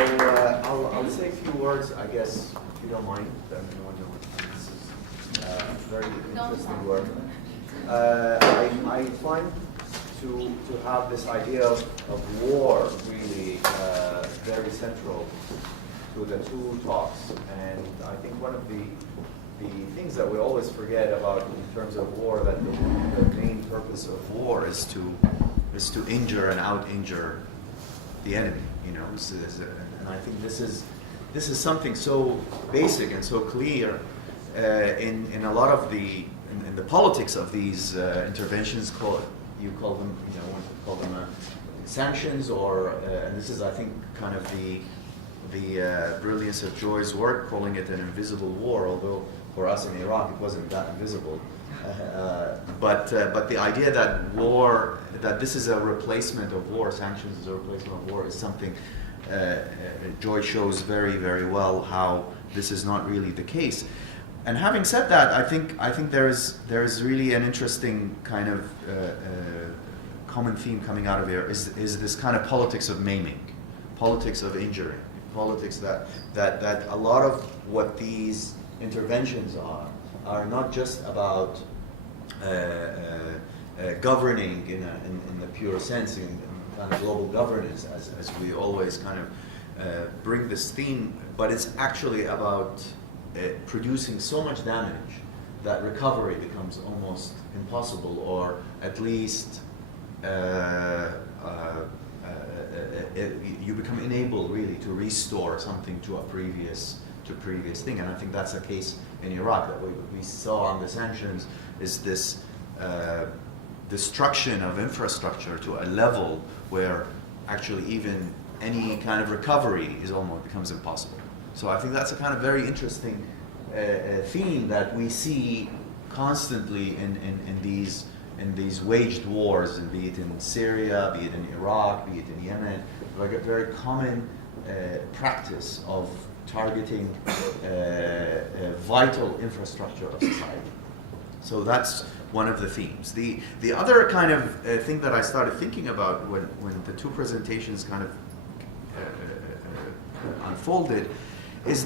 I'll say a few words, I guess, if you don't mind. This is very interesting work. I find to have this idea of war really very central to the two talks. And I think one of the things that we always forget about in terms of war, that the main purpose of war is to injure and out-injure the enemy. You know, and I think this is something so basic and so clear in a lot of the politics of these interventions. You call them, one could call them sanctions, or and this is, I think, kind of the brilliance of Joy's work, calling it an invisible war. Although for us in Iraq it wasn't that invisible. But the idea that war, that this is a replacement of war, sanctions is a replacement of war, is something Joy shows very, very well how this is not really the case. And having said that, I think there is really an interesting kind of common theme coming out of here is this kind of politics of maiming, politics of injuring, politics that a lot of what these interventions are not just about governing in the pure sense, in kind of global governance, as we always kind of bring this theme, but it's actually about producing so much damage that recovery becomes almost impossible, or at least you become unable really to restore something to a previous thing. And I think that's the case in Iraq, that we saw on the sanctions is this destruction of infrastructure to a level where actually even any kind of recovery becomes impossible. So I think that's a kind of very interesting theme that we see constantly in these waged wars, and be it in Syria, be it in Iraq, be it in Yemen, like a very common practice of targeting vital infrastructure of society. So that's one of the themes. The other kind of thing that I started thinking about when the two presentations kind of unfolded is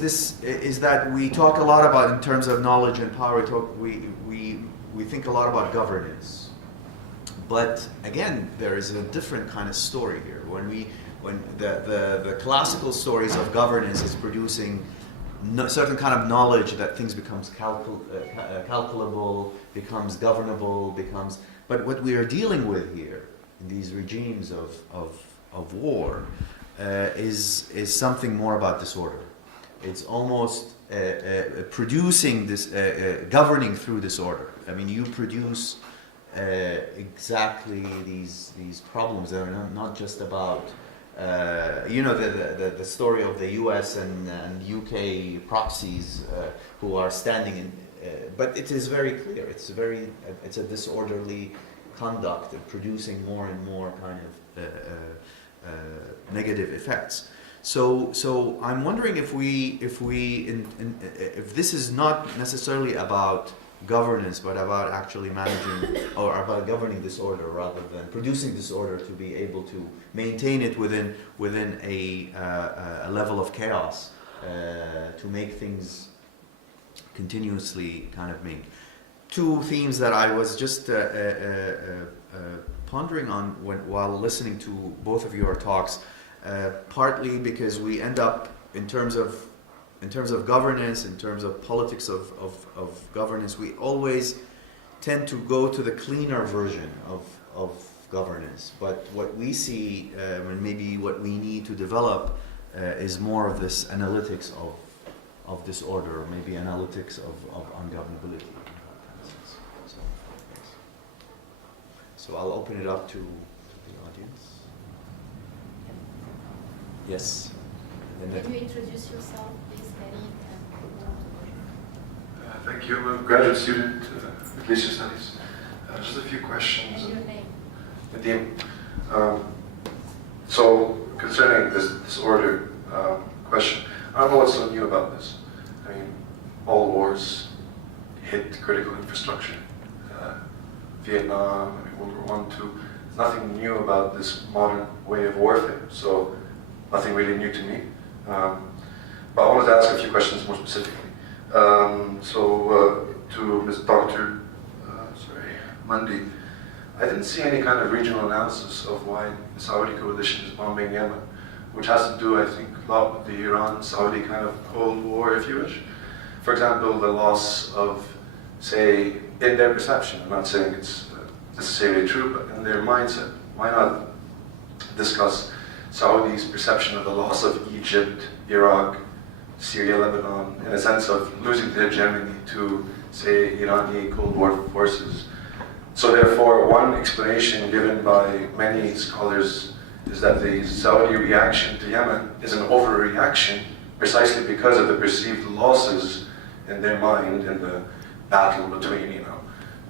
that we talk a lot about, in terms of knowledge and power, we think a lot about governance. But again, there is a different kind of story here. When the classical stories of governance is producing certain kind of knowledge that things becomes calculable, becomes governable, but what we are dealing with here in these regimes of war is something more about disorder. It's almost producing this, governing through disorder. I mean, you produce exactly these problems that are not just about, the story of the US and UK proxies who are standing in, but it is very clear. It's a disorderly conduct and producing more and more kind of negative effects. So I'm wondering if this is not necessarily about governance, but about actually managing, or about governing disorder rather than producing disorder, to be able to maintain it within a level of chaos, to make things continuously kind of made. Two themes that I was just pondering on while listening to both of your talks. Partly because we end up, in terms of governance, in terms of politics of governance, we always tend to go to the cleaner version of governance. But what we see, and maybe what we need to develop, is more of this analytics of disorder, or maybe analytics of ungovernability. So I'll open it up to the audience. Yes. Can you introduce yourself, please, Karim? Thank you. I'm a graduate student at Leisure Studies. Just a few questions. And your name? Nadim. So, concerning this disorder question, I don't know what's so new about this. I mean, all wars hit critical infrastructure. Vietnam, World War I, II. There's nothing new about this modern way of warfare. So, nothing really new to me. But I wanted to ask a few questions more specifically. To Ms. Dr. Mundy, I didn't see any kind of regional analysis of why the Saudi coalition is bombing Yemen, which has to do, I think, a lot with the Iran-Saudi kind of Cold War, if you wish. For example, the loss of, say, in their perception, I'm not saying it's necessarily true, but in their mindset, why not discuss Saudi's perception of the loss of Egypt, Iraq, Syria, Lebanon, in a sense of losing the hegemony to, say, Iranian Cold War forces. So therefore, one explanation given by many scholars is that the Saudi reaction to Yemen is an overreaction precisely because of the perceived losses in their mind in the battle between,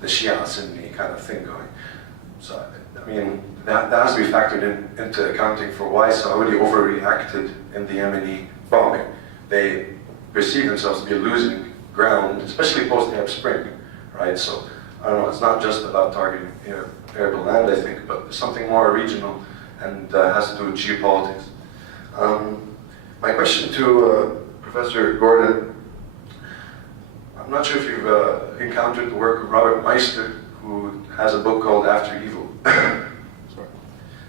the Shia Sunni kind of thing going. So, I mean, that has to be factored into accounting for why Saudi overreacted in the Yemeni bombing. They perceive themselves to be losing ground, especially post-Arab Spring, right? So, I don't know, it's not just about targeting arable land, I think, but something more regional and has to do with geopolitics. My question to Professor Gordon, I'm not sure if you've encountered the work of Robert Meister, who has a book called After Evil. Sorry.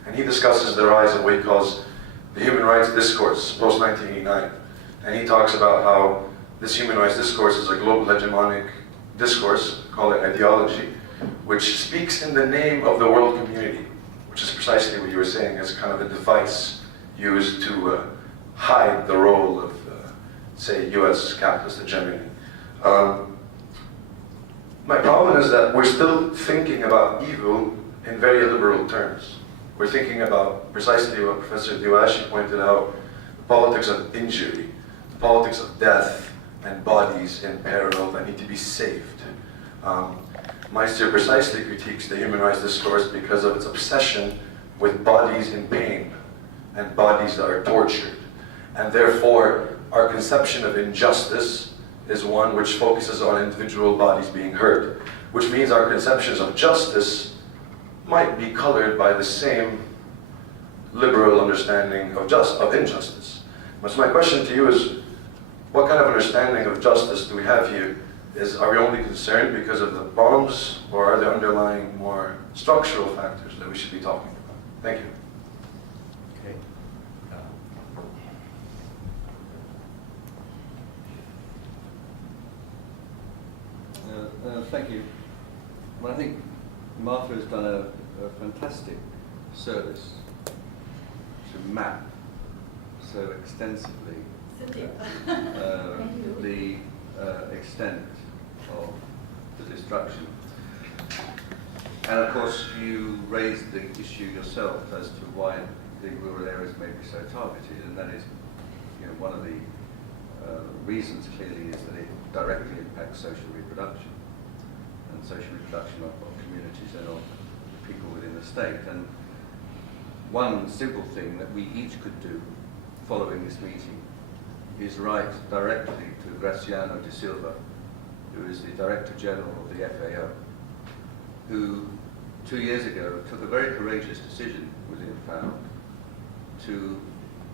And he discusses the rise of what he calls the human rights discourse post-1989. And he talks about how this human rights discourse is a global hegemonic discourse, call it ideology, which speaks in the name of the world community, which is precisely what you were saying as kind of a device used to hide the role of, say, US capitalist hegemony. My problem is that we're still thinking about evil in very liberal terms. We're thinking about precisely what Professor Dewache pointed out, the politics of injury, the politics of death, and bodies in peril that need to be saved. Meister precisely critiques the human rights discourse because of its obsession with bodies in pain and bodies that are tortured. And therefore, our conception of injustice is one which focuses on individual bodies being hurt, which means our conceptions of justice might be colored by the same liberal understanding of injustice. So my question to you is, what kind of understanding of justice do we have here? Are we only concerned because of the bombs, or are there underlying more structural factors that we should be talking about? Thank you. Okay. Thank you. Well, I think Martha has done a fantastic service to map so extensively the extent of the destruction. And of course, you raised the issue yourself as to why the rural areas may be so targeted, and that is, one of the reasons clearly is that it directly impacts social reproduction, and social reproduction of communities and of the people within the state. And one simple thing that we each could do following this meeting is write directly to Graciano de Silva, who is the Director General of the FAO, who 2 years ago took a very courageous decision within FAO to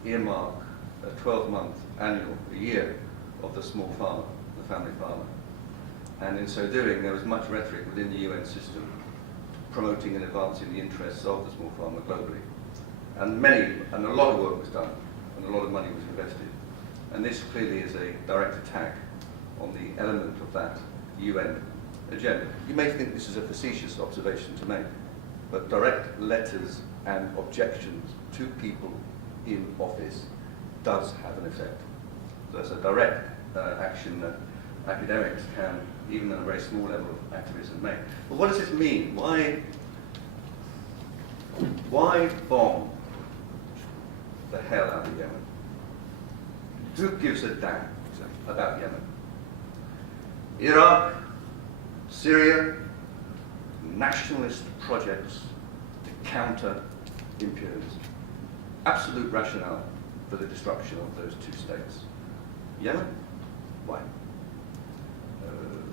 earmark a 12-month annual, a year, of the small farmer, the family farmer. And in so doing, there was much rhetoric within the UN system promoting and advancing the interests of the small farmer globally. And a lot of work was done, and a lot of money was invested. And this clearly is a direct attack on the element of that UN agenda. You may think this is a facetious observation to make, but direct letters and objections to people in office does have an effect. So it's a direct action that academics can, even at a very small level of activism, make. But what does this mean? Why bomb the hell out of Yemen? Who gives a damn about Yemen? Iraq, Syria, nationalist projects to counter imperialism. Absolute rationale for the destruction of those two states. Yemen? Why?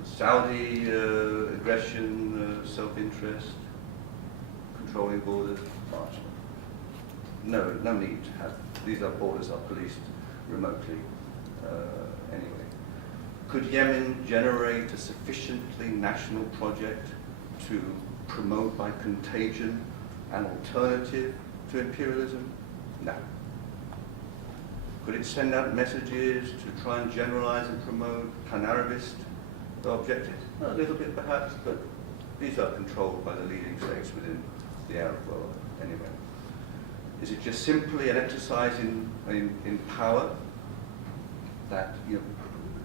Saudi aggression, self-interest, controlling borders, marginal. No need to have. These are borders are policed remotely anyway. Could Yemen generate a sufficiently national project to promote by contagion an alternative to imperialism? No. Could it send out messages to try and generalize and promote pan-Arabist objectives? A little bit perhaps, but these are controlled by the leading states within the Arab world anyway. Is it just simply an exercise in power that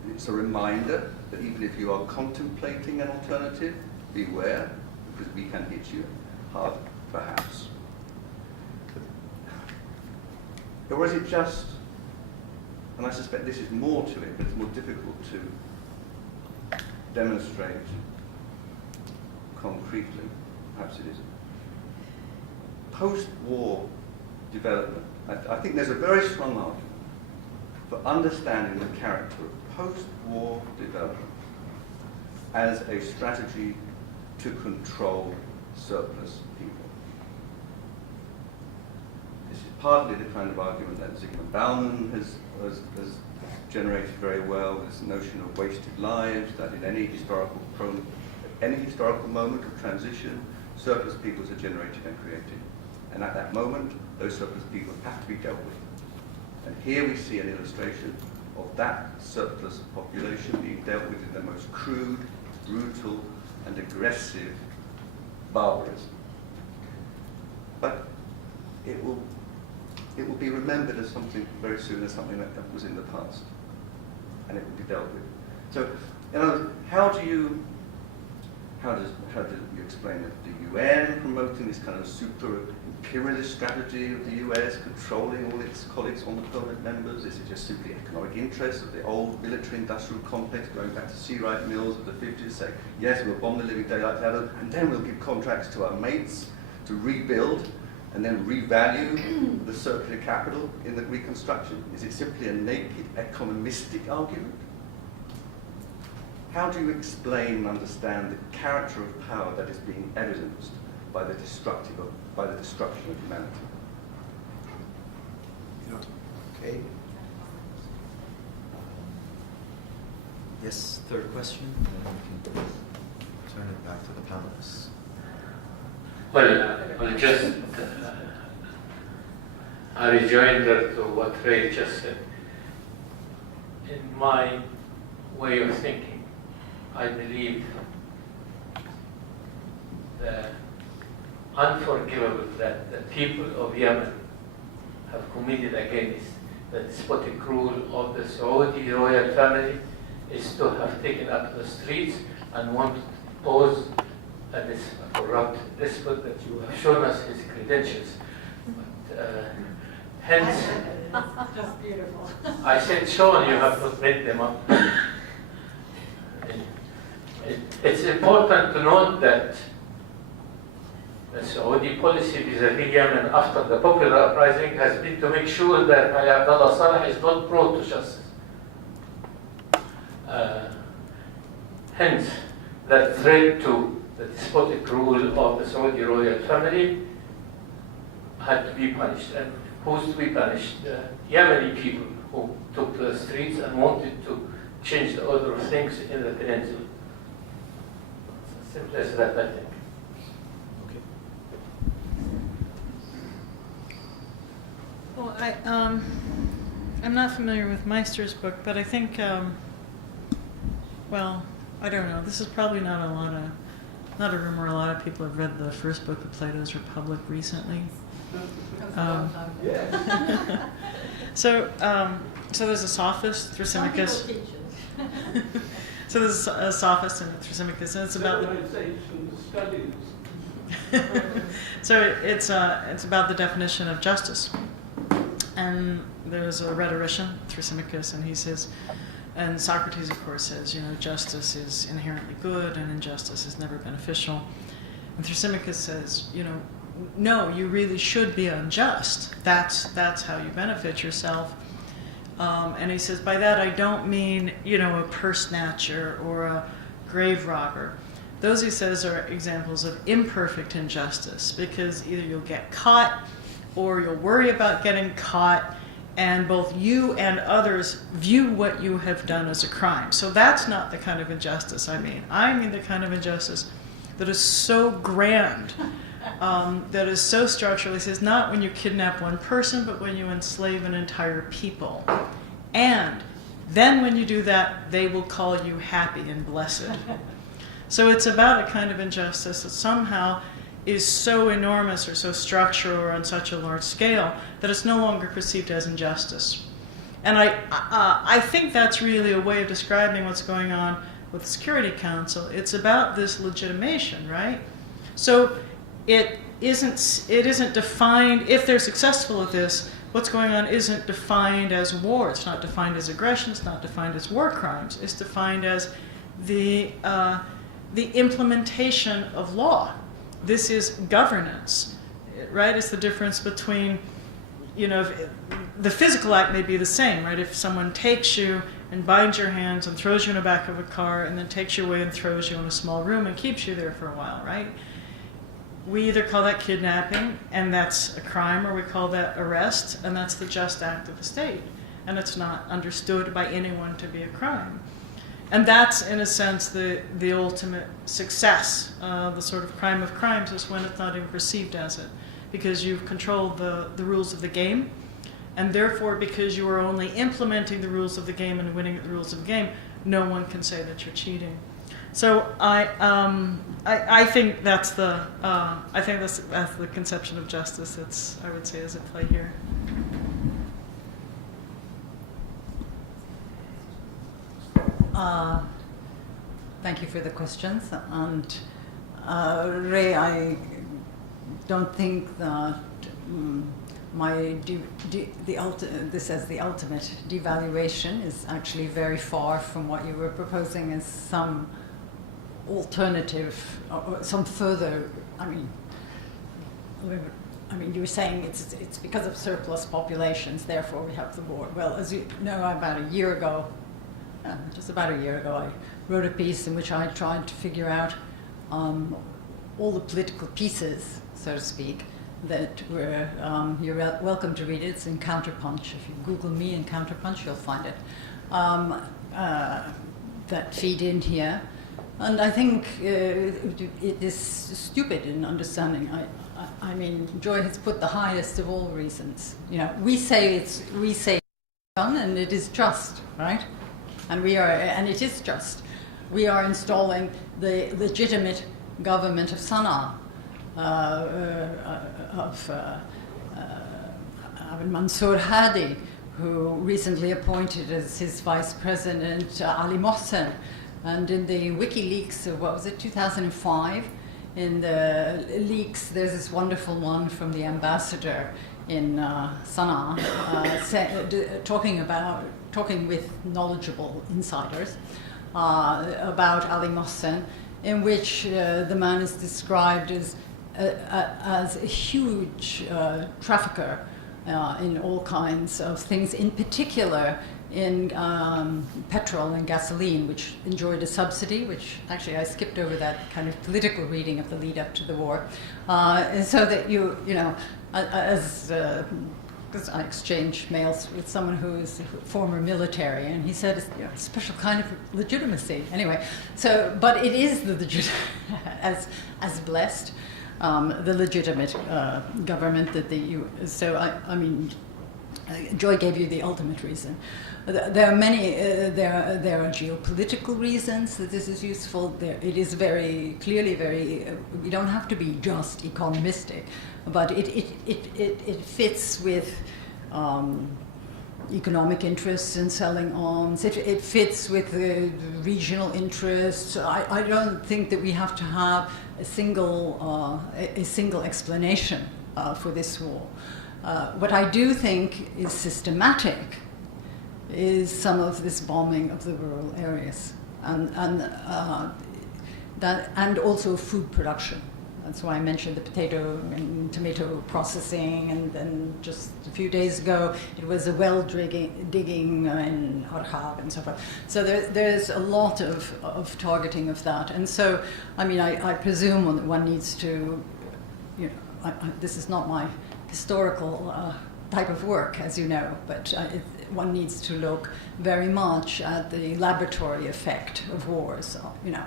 it's a reminder that even if you are contemplating an alternative, beware, because we can hit you hard, perhaps. Or is it just, and I suspect this is more to it, but it's more difficult to demonstrate concretely, perhaps it isn't. Post-war development, I think there's a very strong argument for understanding the character of post-war development as a strategy to control surplus people. This is partly the kind of argument that Zygmunt Bauman has generated very well, this notion of wasted lives, that in any historical moment of transition, surplus peoples are generated and created. And at that moment, those surplus people have to be dealt with. And here we see an illustration of that surplus population being dealt with in the most crude, brutal, and aggressive barbarism. But it will be remembered as something very soon, as something that was in the past. And it will be dealt with. So, how do you explain that the UN promoting this kind of super imperialist strategy of the US, controlling all its colleagues on the permanent members? Is it just simply economic interests of the old military-industrial complex going back to Seawright Mills of the 50s, say, yes, we'll bomb the living daylights out of them, and then we'll give contracts to our mates to rebuild and then revalue the circular capital in the reconstruction? Is it simply a naked economistic argument? How do you explain and understand the character of power that is being evidenced by the destruction of humanity? Okay. Yes, third question, and then we can turn it back to the panelists. Well, just a rejoinder to what Ray just said. In my way of thinking, I believe the unforgivable that the people of Yemen have committed against the despotic rule of the Saudi royal family is to have taken up the streets and want to pose this corrupt despot that you have shown us his credentials. But, hence, Just beautiful. I said shown, you have not made them up. It's important to note that the Saudi policy vis-à-vis Yemen after the popular uprising has been to make sure that Ali Abdullah Saleh is not brought to justice. Hence, that threat to the despotic rule of the Saudi royal family had to be punished. And who's to be punished? The Yemeni people who took to the streets and wanted to change the order of things in the peninsula. It's as simple as that, I think. Well, I'm not familiar with Meister's book, but I think, well, I don't know. This is probably not a room where a lot of people have read the first book of Plato's Republic recently. So there's a sophist, Thrasymachus. So there's a sophist and Thrasymachus, and it's about so it's about the definition of justice. And there's a rhetorician, Thrasymachus, and he says, and Socrates, of course, says, justice is inherently good and injustice is never beneficial. And Thrasymachus says, no, you really should be unjust. That's how you benefit yourself. And he says, by that I don't mean, a purse snatcher or a grave robber. Those, he says, are examples of imperfect injustice, because either you'll get caught or you'll worry about getting caught, and both you and others view what you have done as a crime. So that's not the kind of injustice I mean. I mean the kind of injustice that is so grand, that is so structural. He says, not when you kidnap one person, but when you enslave an entire people. And then when you do that, they will call you happy and blessed. So it's about a kind of injustice that somehow is so enormous or so structural or on such a large scale that it's no longer perceived as injustice. And I think that's really a way of describing what's going on with the Security Council. It's about this legitimation, right? So it isn't defined, if they're successful at this, what's going on isn't defined as war, it's not defined as aggression, it's not defined as war crimes, it's defined as the implementation of law. This is governance, right? It's the difference between, you know, the physical act may be the same, right? If someone takes you and binds your hands and throws you in the back of a car and then takes you away and throws you in a small room and keeps you there for a while, right? We either call that kidnapping, and that's a crime, or we call that arrest, and that's the just act of the state. And it's not understood by anyone to be a crime. And that's, in a sense, the ultimate success. The sort of crime of crimes is when it's not even perceived as it, because you've controlled the rules of the game, and therefore, because you are only implementing the rules of the game and winning at the rules of the game, no one can say that you're cheating. So I think that's the conception of justice that's, I would say, is at play here. Thank you for the questions. And Ray, I don't think that this as the ultimate devaluation is actually very far from what you were proposing as some alternative, or some further. I mean, you were saying it's because of surplus populations, therefore we have the war. Well, as you know, about a year ago, just about a year ago, I wrote a piece in which I tried to figure out all the political pieces, so to speak, that were, you're welcome to read it. It's in Counterpunch. If you Google me in Counterpunch, you'll find it. That feed in here. And I think it is stupid in understanding. I mean, Joy has put the highest of all reasons. You know, we say it's done, and it is just, right? And it is just. We are installing the legitimate government of Sana'a, of Mansour Hadi, who recently appointed as his vice president Ali Mohsen. And in the WikiLeaks of, what was it, 2005, in the leaks, there's this wonderful one from the ambassador in Sana'a, talking with knowledgeable insiders about Ali Mohsen, in which the man is described as a huge trafficker in all kinds of things, in particular in petrol and gasoline, which enjoyed a subsidy, which actually I skipped over that kind of political reading of the lead up to the war, so that you know, because I exchange mails with someone who is former military, and he said it's, you know, a special kind of legitimacy. Anyway, so, but it is the as blessed, the legitimate government that so I mean, Joy gave you the ultimate reason. There are many, there are geopolitical reasons that this is useful. It is very clearly we don't have to be just economistic, but it fits with economic interests in selling arms. It fits with the regional interests. I don't think that we have to have a single explanation for this war. What I do think is systematic is some of this bombing of the rural areas, and also food production. That's why I mentioned the potato and tomato processing, and then just a few days ago it was a well digging in Arhab and so forth. So there's a lot of targeting of that, and so I mean I presume one needs to, you know, this is not my historical type of work, as you know, but one needs to look very much at the laboratory effect of wars. You know,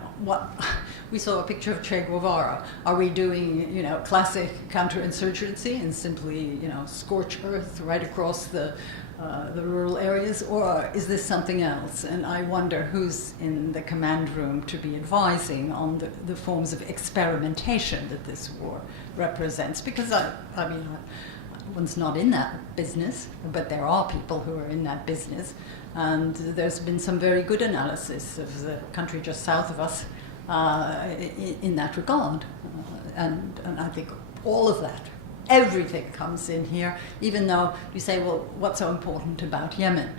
we saw a picture of Che Guevara. Are we doing, you know, classic counterinsurgency and simply, you know, scorch earth right across the rural areas, or is this something else? And I wonder who's in the command room to be advising on the forms of experimentation that this war represents. Because I mean, one's not in that business, but there are people who are in that business, and there's been some very good analysis of the country just south of us in that regard. And I think all of that, everything comes in here, even though you say, well, what's so important about Yemen?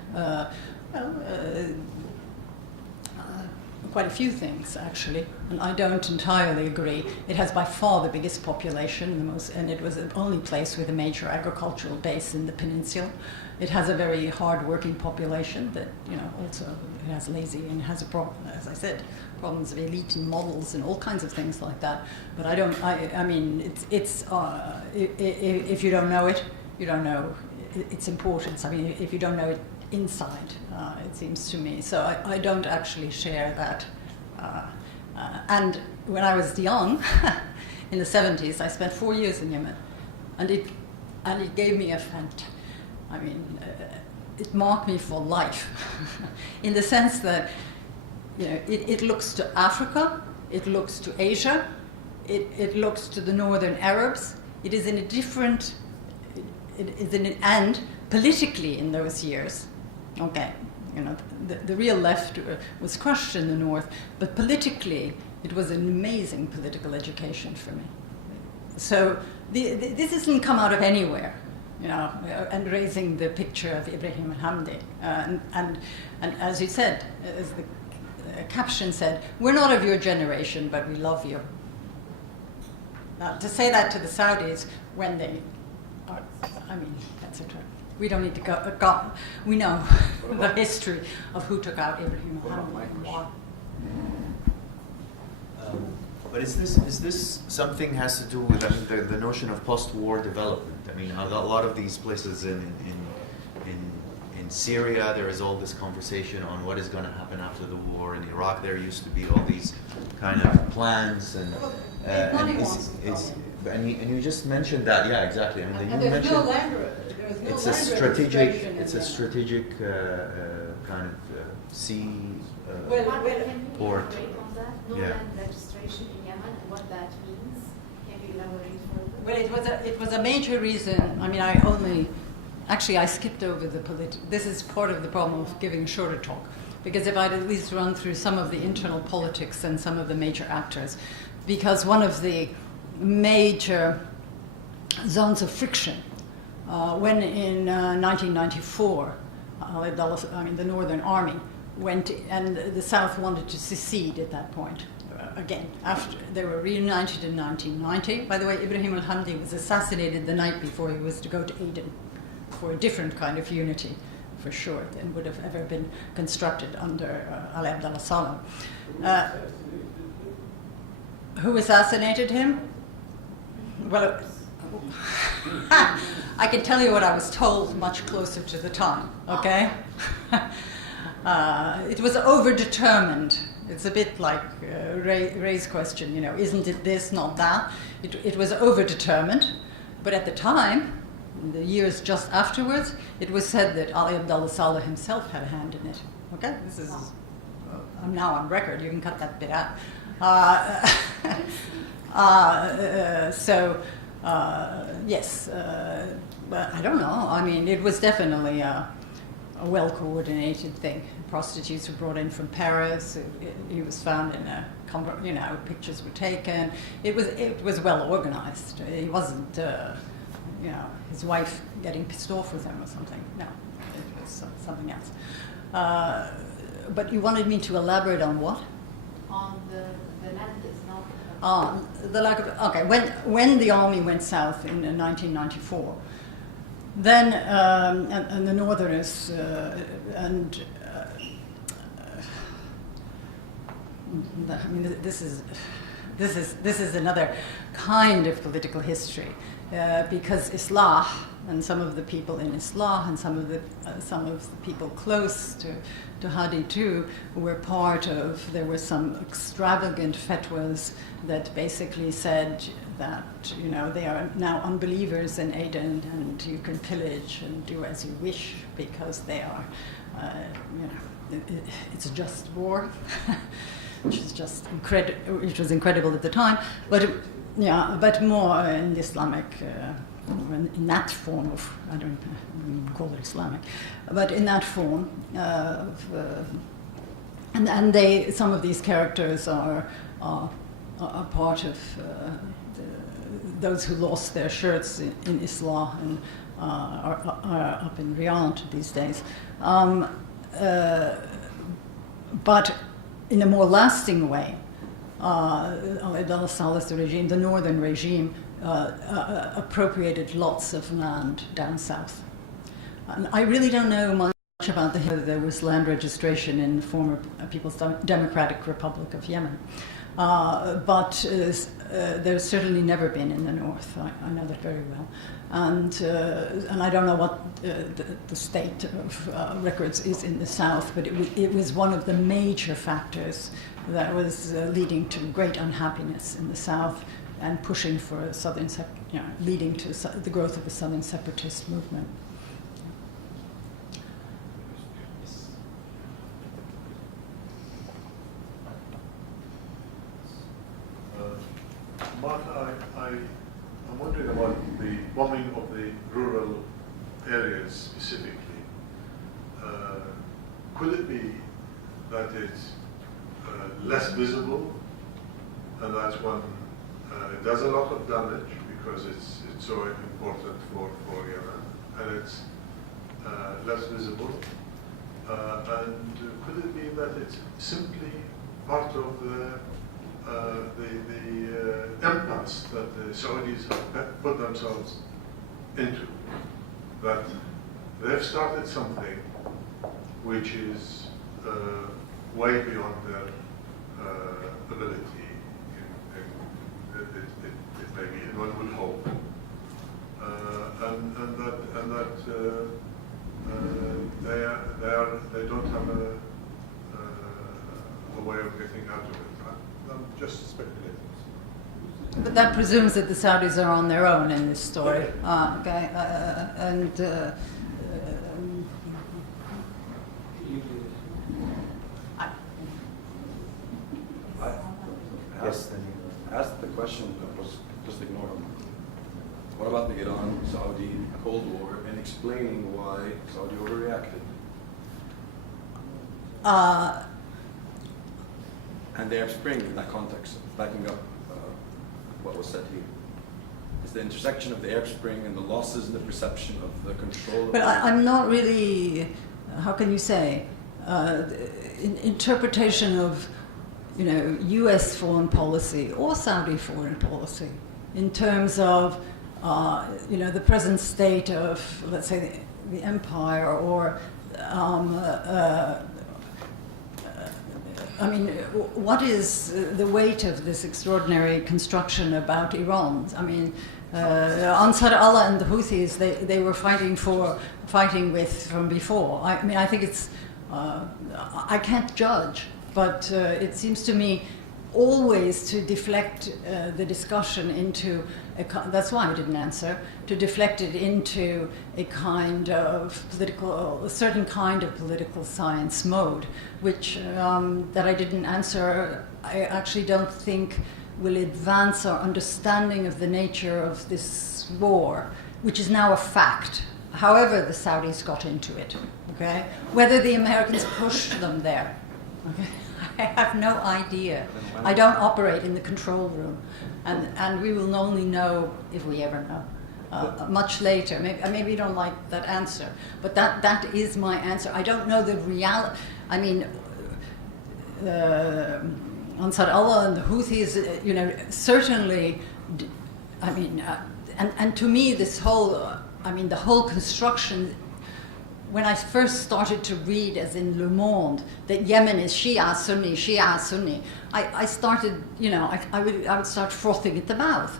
Quite a few things, actually, and I don't entirely agree. It has by far the biggest population, and it was the only place with a major agricultural base in the peninsula. It has a very hard-working population that, you know, also it has lazy and has a problem, as I said, problems of elite and models and all kinds of things like that. But I mean, if you don't know it, you don't know its importance. I mean, if you don't know it inside, it seems to me. So I don't actually share that. And when I was young, in the 70s, I spent 4 years in Yemen, and it gave me it marked me for life, in the sense that, you know, it looks to Africa, it looks to Asia, it looks to the northern Arabs. It is in a different, and politically in those years, okay, you know, the real left was crushed in the north, but politically it was an amazing political education for me. So this doesn't come out of anywhere, you know, and raising the picture of Ibrahim al-Hamdi. And as you said, as the caption said, we're not of your generation, but we love you. Now, to say that to the Saudis when they are, I mean, that's a term. We don't need to go. We know the history of who took out Ibrahim al-Hamdi and why. But is this something has to do with, I mean, the notion of post-war development? I mean, a lot of these places in Syria, there is all this conversation on what is going to happen after the war. In Iraq, there used to be all these kind of plans and you just mentioned that, yeah, exactly. I mean, you mentioned it's a strategic kind of sea port. No yeah. land registration in Yemen and what that means. Can you elaborate further? Well, it was a major reason. I mean, I skipped over the political. This is part of the problem of giving a shorter talk, because if I'd at least run through some of the internal politics and some of the major actors, because one of the major zones of friction when in 1994, the Northern Army went, and the South wanted to secede at that point. Again, after they were reunited in 1990. By the way, Ibrahim al-Hamdi was assassinated the night before he was to go to Aden for a different kind of unity, for sure, than would have ever been constructed under Ali Abdullah Saleh. Who assassinated him? Well, I can tell you what I was told much closer to the time, okay? It was overdetermined. It's a bit like Ray's question, you know, isn't it this, not that? It was overdetermined, but at the time, in the years just afterwards, it was said that Ali Abdullah Saleh himself had a hand in it. Okay, this is, I'm now on record, you can cut that bit out. Yes, but I don't know. I mean, it was definitely a well-coordinated thing. Prostitutes were brought in from Paris. He was found in a, you know, pictures were taken. It was well organized. He wasn't, you know, his wife getting pissed off with him or something. No, it was something else. But you wanted me to elaborate on what? On the land is not. The lack of, okay, when the army went south in 1994, then and the Northerners I mean, this is another kind of political history. because Islah and some of the people in Islah and some of the people close to Hadi too were part of. There were some extravagant fatwas that basically said that they are now unbelievers in Aden and you can pillage and do as you wish because they are it's a just war, which is just which was incredible at the time, but more in the Islamic. In that form of, I don't even call it Islamic, but in that form and some of these characters are part of those who lost their shirts in Islah and are up in Riyadh these days. But in a more lasting way, Abdullah Saleh's regime, the northern regime, appropriated lots of land down south. And I really don't know much about there was land registration in the former People's Democratic Republic of Yemen. But there's certainly never been in the north. I know that very well. And I don't know what the state of records is in the south, but it was one of the major factors that was leading to great unhappiness in the south and pushing for a leading to the growth of a southern separatist movement. Mark, I'm wondering about the bombing of the rural areas specifically. Could it be that it's less visible and that one it does a lot of damage because it's so important for Yemen, and it's less visible? And could it be that it's simply part of the impasse that the Saudis have put themselves into? That they've started something which is way beyond their ability. It may be, and one would hope, and that they don't have a way of getting out of it. I'm just speculating. But that presumes that the Saudis are on their own in this story. Okay, asked the question that was just ignored. What about the Iran-Saudi Cold War and explaining why Saudi overreacted? And the Arab Spring in that context, backing up what was said here. Is the intersection of the Arab Spring and the losses in the perception of the control of I'm not really, how can you say, interpretation of U.S. foreign policy or Saudi foreign policy in terms of the present state of, let's say, the empire, or what is the weight of this extraordinary construction about Iran? I mean, Ansar Allah and the Houthis, they were fighting with from before. I think it's, I can't judge, but it seems to me always to deflect the discussion into, that's why I didn't answer, to deflect it into a kind of a certain kind of political science mode, which that I didn't answer, I actually don't think will advance our understanding of the nature of this war, which is now a fact. However the Saudis got into it, okay? Whether the Americans pushed them there, okay? I have no idea. I don't operate in the control room, and we will only know if we ever know. Much later. Maybe you don't like that answer, but that is my answer. I don't know the reality. I mean, Ansar Allah and the Houthis, certainly. I mean, and to me, this whole, the whole construction. When I first started to read, as in Le Monde, that Yemen is Shia Sunni, I started, I would start frothing at the mouth,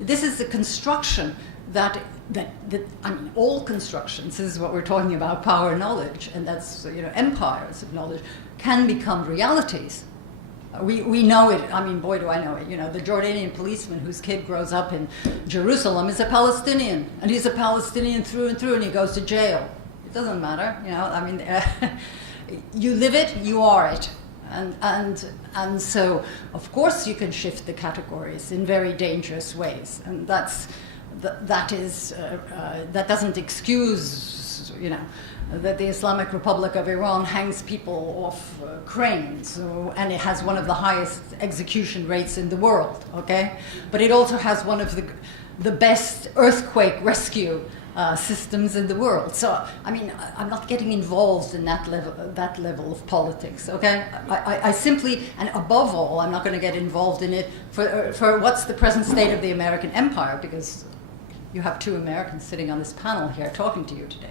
This is a construction that I mean, all constructions, this is what we're talking about, power and knowledge, and that's, empires of knowledge, can become realities. We know it. I mean, boy, do I know it. The Jordanian policeman whose kid grows up in Jerusalem is a Palestinian, and he's a Palestinian through and through, and he goes to jail. It doesn't matter, I mean, you live it, you are it. And so, of course, you can shift the categories in very dangerous ways, and that doesn't excuse, that the Islamic Republic of Iran hangs people off cranes, and it has one of the highest execution rates in the world. Okay, but it also has one of the best earthquake rescue systems in the world. So, I mean, I'm not getting involved in that level of politics, okay? I simply, and above all, I'm not going to get involved in it for what's the present state of the American empire, because you have two Americans sitting on this panel here talking to you today,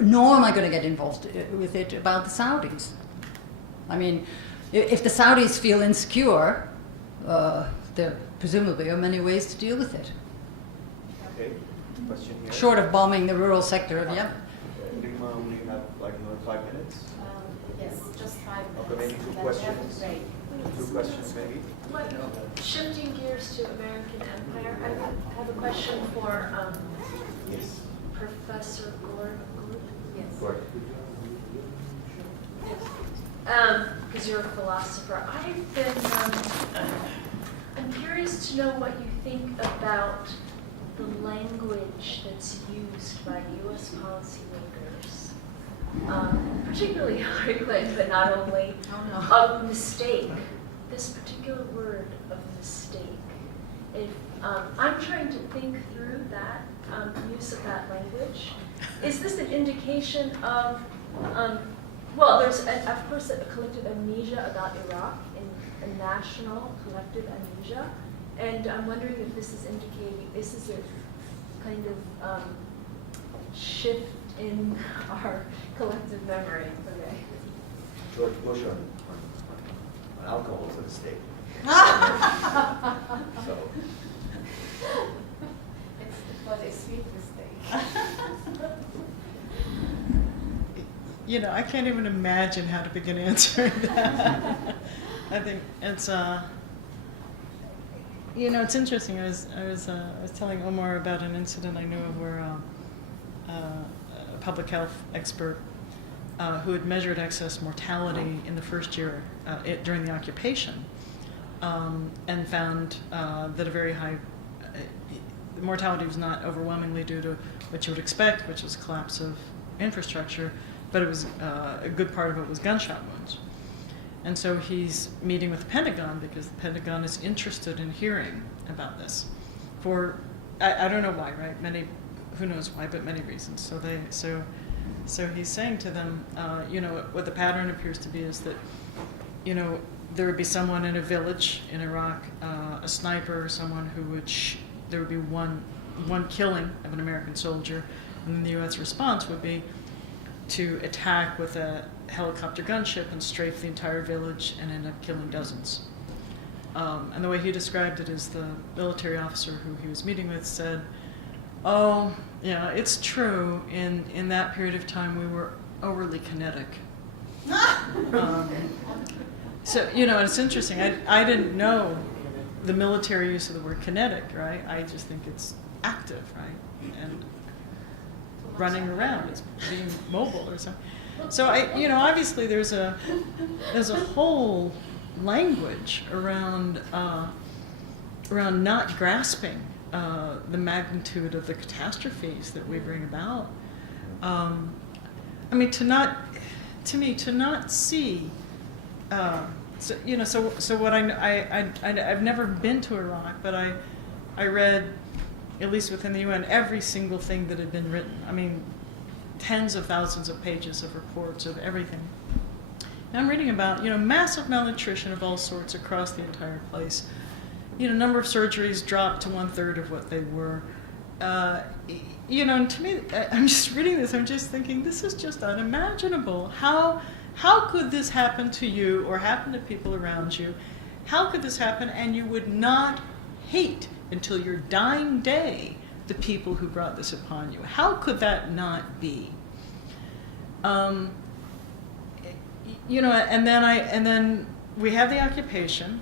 nor am I going to get involved with it about the Saudis. I mean, if the Saudis feel insecure, there presumably are many ways to deal with it. Okay, question here. Short of bombing the rural sector of Yemen. Rima, we have like another 5 minutes. Yes, just 5 minutes. Okay, maybe 2 questions. Great. 2 questions maybe. Shifting gears to American Empire, I have a question for Yes. Professor Gord. Yes. Gord. Because you're a philosopher. I've been, I'm curious to know what you think about the language that's used by U.S. policymakers, particularly Hillary Clinton, but not only, of mistake. This particular word of mistake. If I'm trying to think through that use of that language, is this an indication of, well, there's of course a collective amnesia about Iraq, a national collective amnesia, and I'm wondering if this is indicating, this is a kind of shift in our collective memory. Okay. George Bush on alcohol is a mistake. So. It was a sweet mistake. I can't even imagine how to begin answering that. I think it's it's interesting. I was telling Omar about an incident I knew of where a public health expert who had measured excess mortality in the first year during the occupation, and found that a very high mortality was not overwhelmingly due to what you would expect, which was collapse of infrastructure, but it was a good part of it was gunshot wounds. And so he's meeting with the Pentagon because the Pentagon is interested in hearing about this. For I don't know why, right? Who knows why, but many reasons. So he's saying to them, what the pattern appears to be is that, there would be someone in a village in Iraq, a sniper or someone who would there would be one killing of an American soldier, and then the U.S. response would be to attack with a helicopter gunship and strafe the entire village and end up killing dozens. And the way he described it is the military officer who he was meeting with said, "Oh, yeah, it's true. In that period of time, we were overly kinetic." So, it's interesting. I didn't know the military use of the word kinetic, right? I just think it's active, right? And running around, it's being mobile or something. So obviously there's a whole language around not grasping the magnitude of the catastrophes that we bring about. To not see. So what I've never been to Iraq, but I read, at least within the UN, every single thing that had been written. Tens of thousands of pages of reports of everything. And I'm reading about, massive malnutrition of all sorts across the entire place. Number of surgeries dropped to 1/3 of what they were. And to me, I'm just reading this, I'm just thinking, this is just unimaginable. How could this happen to you or happen to people around you? How could this happen? And you would not hate until your dying day the people who brought this upon you. How could that not be? You know, and then we have the occupation,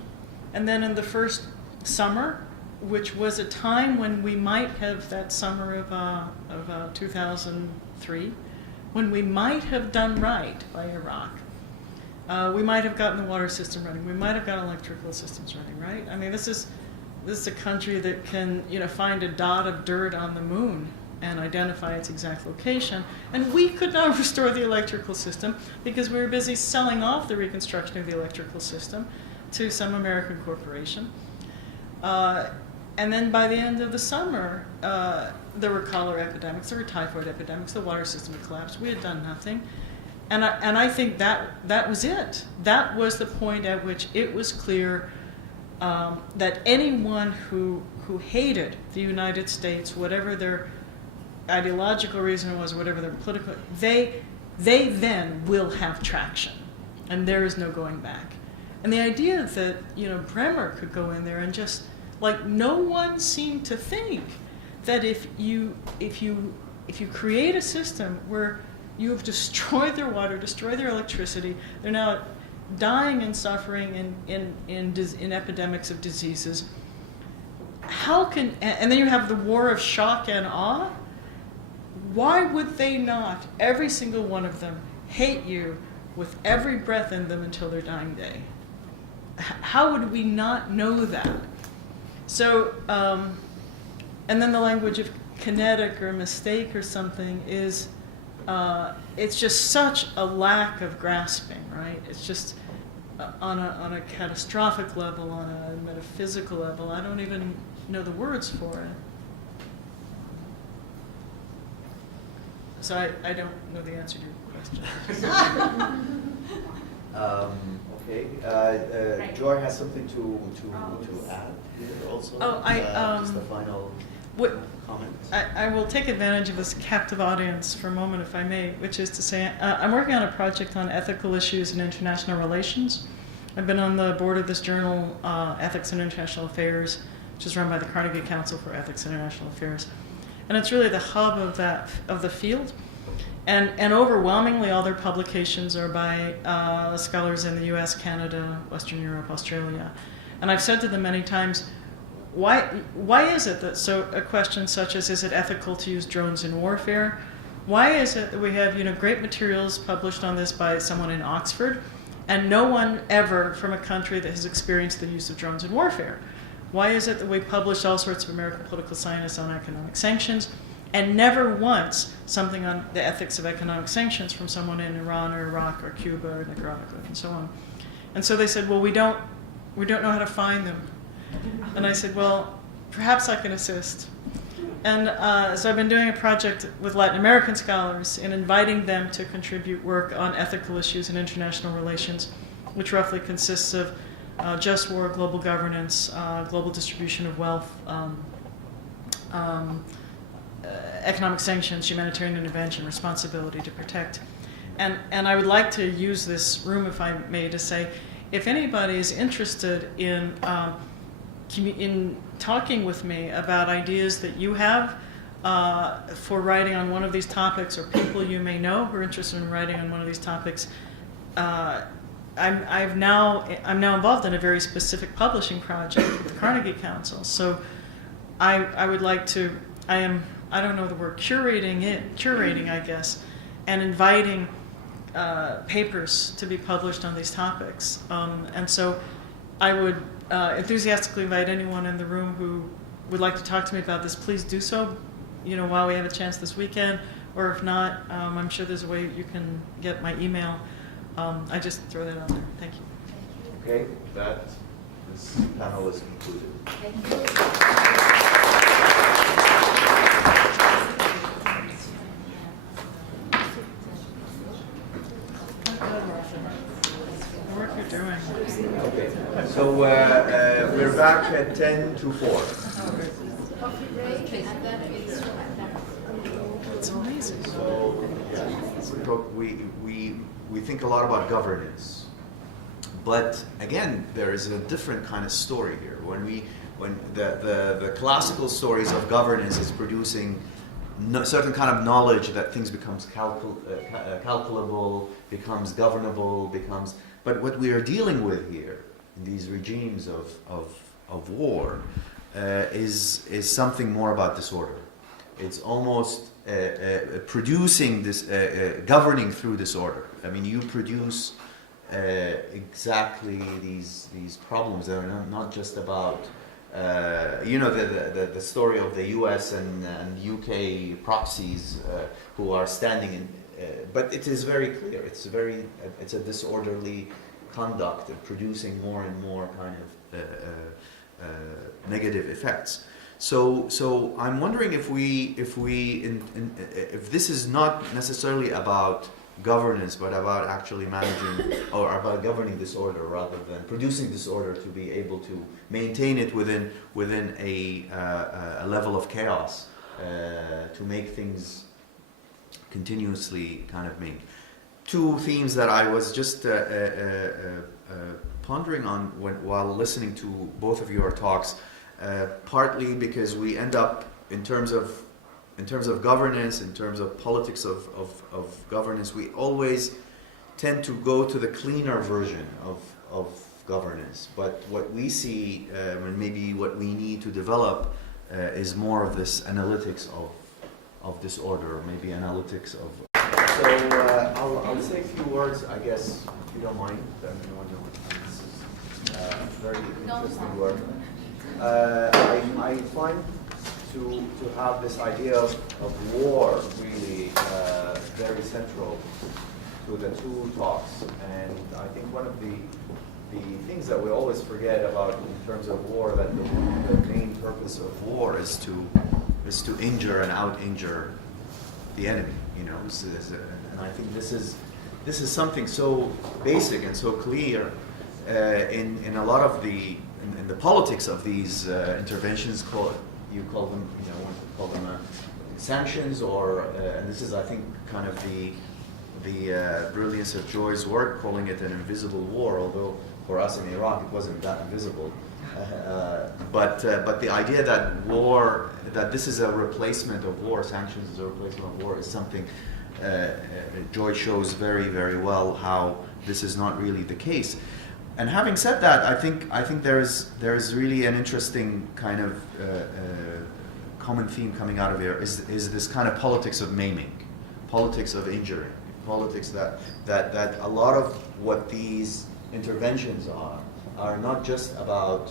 and then in the first summer, which was a time when we might have, that summer of 2003, when we might have done right by Iraq. We might have gotten the water system running. We might have gotten electrical systems running, right? I mean, this is a country that can, you know, find a dot of dirt on the moon and identify its exact location. And we could not restore the electrical system because we were busy selling off the reconstruction of the electrical system to some American corporation. And then by the end of the summer, there were cholera epidemics, there were typhoid epidemics, the water system had collapsed. We had done nothing. And I think that was it. That was the point at which it was clear that anyone who hated the United States, whatever their ideological reason was, whatever their political, they then will have traction, and there is no going back. And the idea that, you know, Bremer could go in there and just, like, no one seemed to think that if you create a system where you have destroyed their water, destroyed their electricity, they're now dying and suffering in epidemics of diseases. How can, and then you have the war of shock and awe. Why would they not, every single one of them, hate you with every breath in them until their dying day? How would we not know that? So, and then the language of kinetic or mistake or something is, it's just such a lack of grasping, right? It's just on a catastrophic level, on a metaphysical level. I don't even know the words for it. So I don't know the answer to your question. Okay. Joy has something to add here also. Oh, just a final comment. I will take advantage of this captive audience for a moment, if I may, which is to say, I'm working on a project on ethical issues in international relations. I've been on the board of this journal, Ethics in International Affairs, which is run by the Carnegie Council for Ethics in International Affairs. And it's really the hub of the field. And overwhelmingly, all their publications are by scholars in the US, Canada, Western Europe, Australia. And I've said to them many times, why is it that a question such as, is it ethical to use drones in warfare? Why is it that we have, you know, great materials published on this by someone in Oxford, and no one ever from a country that has experienced the use of drones in warfare? Why is it that we publish all sorts of American political science on economic sanctions, and never once something on the ethics of economic sanctions from someone in Iran or Iraq or Cuba or Nicaragua and so on? And so they said, well, we don't know how to find them. And I said, well, perhaps I can assist. And so I've been doing a project with Latin American scholars in inviting them to contribute work on ethical issues in international relations, which roughly consists of just war, global governance, global distribution of wealth, economic sanctions, humanitarian intervention, responsibility to protect. And I would like to use this room, if I may, to say, if anybody is interested in talking with me about ideas that you have for writing on one of these topics, or people you may know who are interested in writing on one of these topics, I'm now involved in a very specific publishing project with the Carnegie Council. So I would like to, I don't know the word, curating, I guess, and inviting papers to be published on these topics. And so I would enthusiastically invite anyone in the room who would like to talk to me about this. Please do so, you know, while we have a chance this weekend, or if not, I'm sure there's a way you can get my email. I just throw that out there. Thank you. Okay, this panel is concluded. Thank you. Okay, so we're back at 10 to 4. Coffee break, and then it's It's amazing. So yeah, we think a lot about governance, But again, there is a different kind of story here. When the classical stories of governance is producing certain kind of knowledge that things becomes calculable, becomes governable, but what we are dealing with here in these regimes of war is something more about disorder. It's almost producing this, governing through disorder. I mean, you produce exactly these problems that are not just about the story of the U.S. and UK proxies who are standing in, but it is very clear. It's a disorderly conduct of producing more and more kind of negative effects. So I'm wondering if this is not necessarily about governance, but about actually managing or about governing disorder rather than producing disorder to be able to maintain it within a level of chaos to make things continuously kind of made. Two themes that I was just pondering on while listening to both of your talks, partly because we end up in terms of governance, in terms of politics of governance, we always tend to go to the cleaner version of governance. But what we see, and maybe what we need to develop, is more of this analytics of disorder, maybe analytics of. So I'll say a few words, I guess, if you don't mind. This is very interesting work. I find to have this idea of war really very central to the two talks, and I think one of the things that we always forget about in terms of war, that the main purpose of war is to injure and out-injure the enemy. And I think this is something so basic and so clear in a lot of the politics of these interventions. You call them, one could call them sanctions, or and this is, I think, kind of the brilliance of Joy's work, calling it an invisible war. Although for us in Iraq it wasn't that invisible, but the idea that this is a replacement of war, sanctions is a replacement of war, is something Joy shows very, very well how this is not really the case. And having said that, I think there's really an interesting kind of common theme coming out of here is this kind of politics of maiming, politics of injuring, politics that a lot of what these interventions are not just about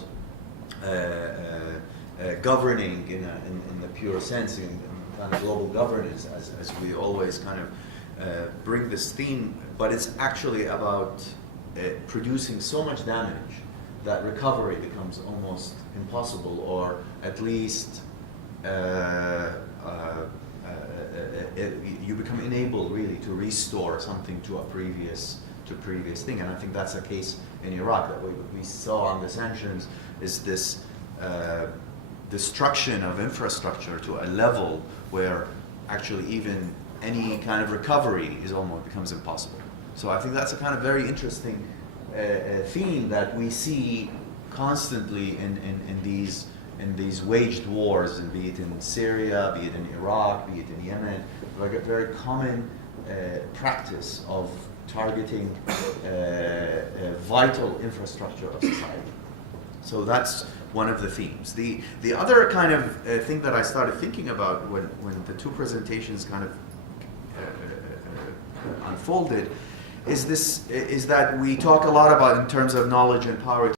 governing in the pure sense, in kind of global governance, as we always kind of bring this theme, but it's actually about producing so much damage that recovery becomes almost impossible, or at least you become unable really to restore something to a previous thing. And I think that's the case in Iraq. That we saw on the sanctions is this destruction of infrastructure to a level where actually even any kind of recovery becomes impossible. So I think that's a kind of very interesting theme that we see constantly in these waged wars, and be it in Syria, be it in Iraq, be it in Yemen, like a very common practice of targeting vital infrastructure of society. So that's one of the themes. The other kind of thing that I started thinking about when the two presentations kind of unfolded is that we talk a lot about, in terms of knowledge and power,